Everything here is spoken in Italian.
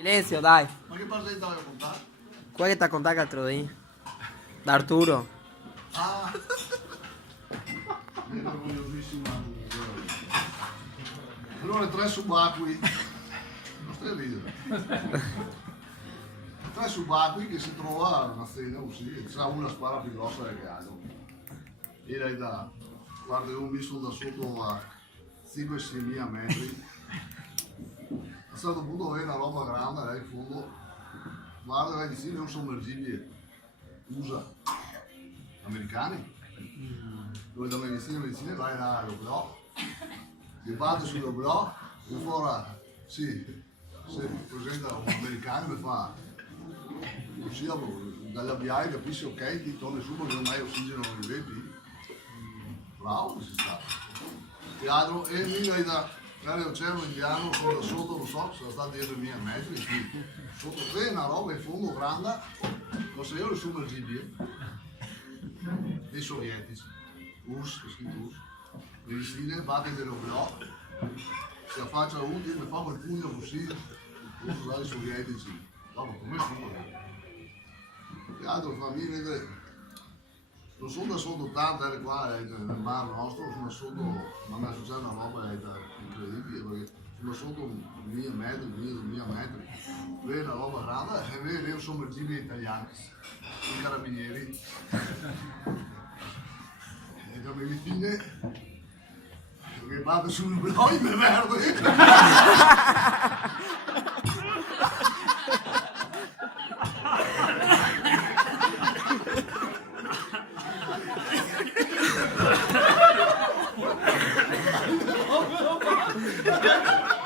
Silenzio, dai. Ma che parte ti voglio contare? Quella che ti ha contato l'altro giorno. Da Arturo. Ah! È orgogliosissima. Allora 3 subacquei. Non stai a ridere. 3 subacquei che si trova a una cena così, c'ha una squadra più grossa del altro. E lei da, guarda, io ho visto da sotto a 5-6 metri. A un certo punto vede una roba grande, lei in fondo, guarda, lei dice, è un sommergibile, USA, americani. Dove da medicina vai là all'oblò, si batte sull'oblò, e fuori, sì, presenta un americano e fa, così dalle ABI capisci ok, ti torni su perché ormai ossigeno non li vedi. Bravo che si sta. Teatro e lì lei da l'aerocerno indiano sono da sotto, lo so, sono stati 10.000 metri, sì. Sotto te una roba in fondo grande, non so io le sommergibili dei sovietici, US, che scritto US, le vicine batte dell'oblò, si affaccia utile, mi fa quel pugno così, non usare i sovietici, dopo come sono? Teatro fa mi vedere, non sono da sotto tante qua nel bar nostro, sono sotto, ma mi è successa una roba incredibile perché sono sotto 1.000 metri, 1.000 metri, vedi una roba grande e vedi un sommergibile italiano, i carabinieri. E da me fine che vado sul blog di verde. Ha ha ha! Ha ha ha!